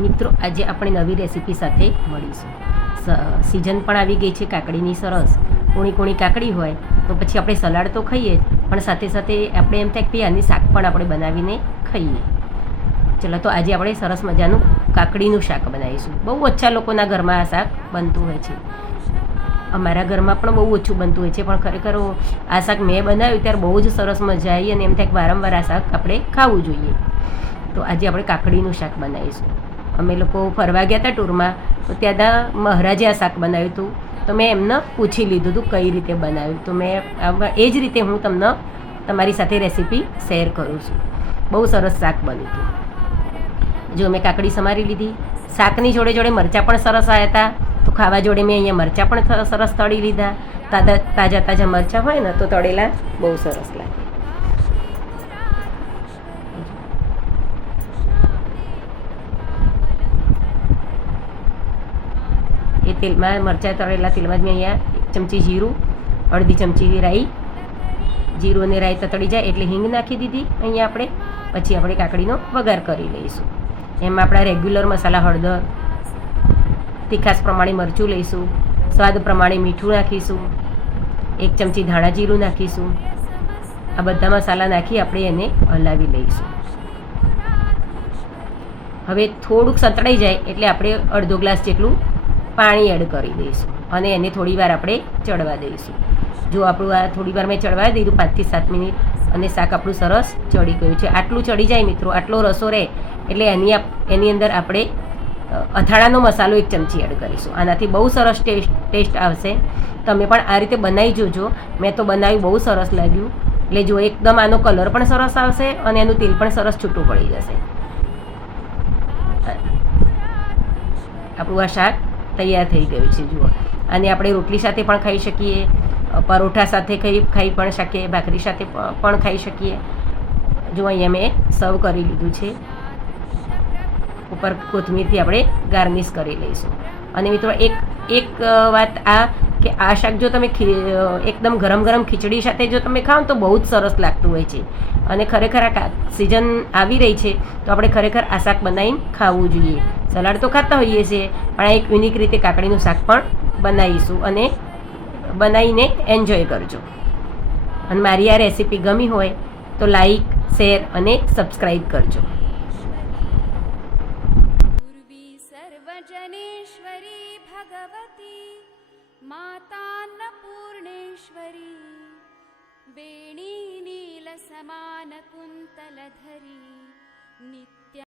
મિત્રો, આજે આપણે નવી રેસીપી સાથે મળીશું. સિઝન પણ આવી ગઈ છે, કાકડીની સરસ. કોણી કોણી કાકડી હોય, તો પછી આપણે સલાડ તો ખાઈએ જ, પણ સાથે સાથે આપણે એમ થાય કે આની શાક પણ આપણે બનાવીને ખાઈએ. ચલો, તો આજે આપણે સરસ મજાનું કાકડીનું શાક બનાવીશું. બહુ ઓછા લોકોના ઘરમાં આ શાક બનતું હોય છે. અમારા ઘરમાં પણ બહુ ઓછું બનતું હોય છે, પણ ખરેખર આ શાક મેં બનાવ્યું ત્યારે બહુ જ સરસ મજા આવી અને એમ થાય વારંવાર આ શાક આપણે ખાવું જોઈએ. તો આજે આપણે કાકડીનું શાક બનાવીશું. અમે લોકો ફરવા ગયા હતા ટૂરમાં, તો ત્યાં મહારાજે આ શાક બનાવ્યું હતું. તો મેં એમને પૂછી લીધું હતું કઈ રીતે બનાવ્યું. તો મેં એ જ રીતે હું તમને તમારી સાથે રેસીપી શેર કરું છું. બહુ સરસ શાક બન્યું હતું. જો મેં કાકડી સમારી લીધી, શાકની જોડે જોડે મરચાં પણ સરસ આવ્યા હતા. તો ખાવા જોડે મેં અહીંયા મરચાં પણ સરસ તળી લીધા. તાજા તાજા તાજા મરચાં હોય ને, તો તળેલા બહુ સરસ લાગે તેલમાં મરચાં તળેલા તેલમાં જ મેં અહીંયા ચમચી જીરું, અડધી ચમચી રાઈ. જીરું અને રાઈ તતળી જાય એટલે હિંગ નાખી દીધી. અહીંયા આપણે, પછી આપણે કાકડીનો વઘાર કરી લઈશું. એમાં આપણા રેગ્યુલર મસાલા હળદર, તીખાસ પ્રમાણે મરચું લઈશું, સ્વાદ પ્રમાણે મીઠું નાખીશું, એક ચમચી ધાણા જીરું નાખીશું. આ બધા મસાલા નાખી આપણે એને હલાવી લઈશું. હવે થોડુંક સંતળાઈ જાય એટલે આપણે અડધો ગ્લાસ જેટલું પાણી એડ કરી દઈશું અને એને થોડી વાર આપણે ચડવા દઈશું. જો આપણું આ થોડી વાર મેં ચડવા દીધું પાંચથી સાત મિનિટ અને શાક આપણું સરસ ચડી ગયું છે. આટલું ચડી જાય મિત્રો, આટલો રસો રહે એટલે એની એની અંદર આપણે અથાણાનો મસાલો એક ચમચી એડ કરીશું. આનાથી બહુ સરસ ટેસ્ટ ટેસ્ટ આવશે. તમે પણ આ રીતે બનાવી જોજો. મેં તો બનાવ્યું બહુ સરસ લાગ્યું. એટલે જો એકદમ આનો કલર પણ સરસ આવશે અને એનું તેલ પણ સરસ છૂટું પડી જશે. આપણું આ શાક તૈયાર થઈ ગયું છે, જુઓ. અને આપણે રોટલી સાથે પણ ખાઈ શકીએ પરોઠા સાથે ખાઈ ખાઈ પણ શકીએ, ભાખરી સાથે પણ ખાઈ શકીએ. જો અહીંયા મેં સર્વ કરી લીધું છે. ઉપર કોથમીરથી આપણે ગાર્નિશ કરી લઈશું. અને મિત્રો એક એક વાત આ કે આ શાક જો તમે એકદમ ગરમ ગરમ ખીચડી સાથે જો તમે ખાઓ તો બહુ જ સરસ લાગતું હોય છે. અને ખરેખર આ સિઝન આવી રહી છે, તો આપણે ખરેખર આ શાક બનાવીને ખાવું જોઈએ. સલાડ તો ખાતા હોઈએ છીએ પણ આ એક યુનિક રીતે કાકડીનું શાક પણ બનાવીશું અને બનાવીને એન્જોય કરજો અને મારી આ રેસીપી ગમી હોય તો લાઈક શેર અને સબસ્ક્રાઈબ કરજો पूर्वी सर्वजनेश्वरी भगवती मातान्नपूर्णेश्वरी वेणी नीलसमानकुन्तलधरी नित्य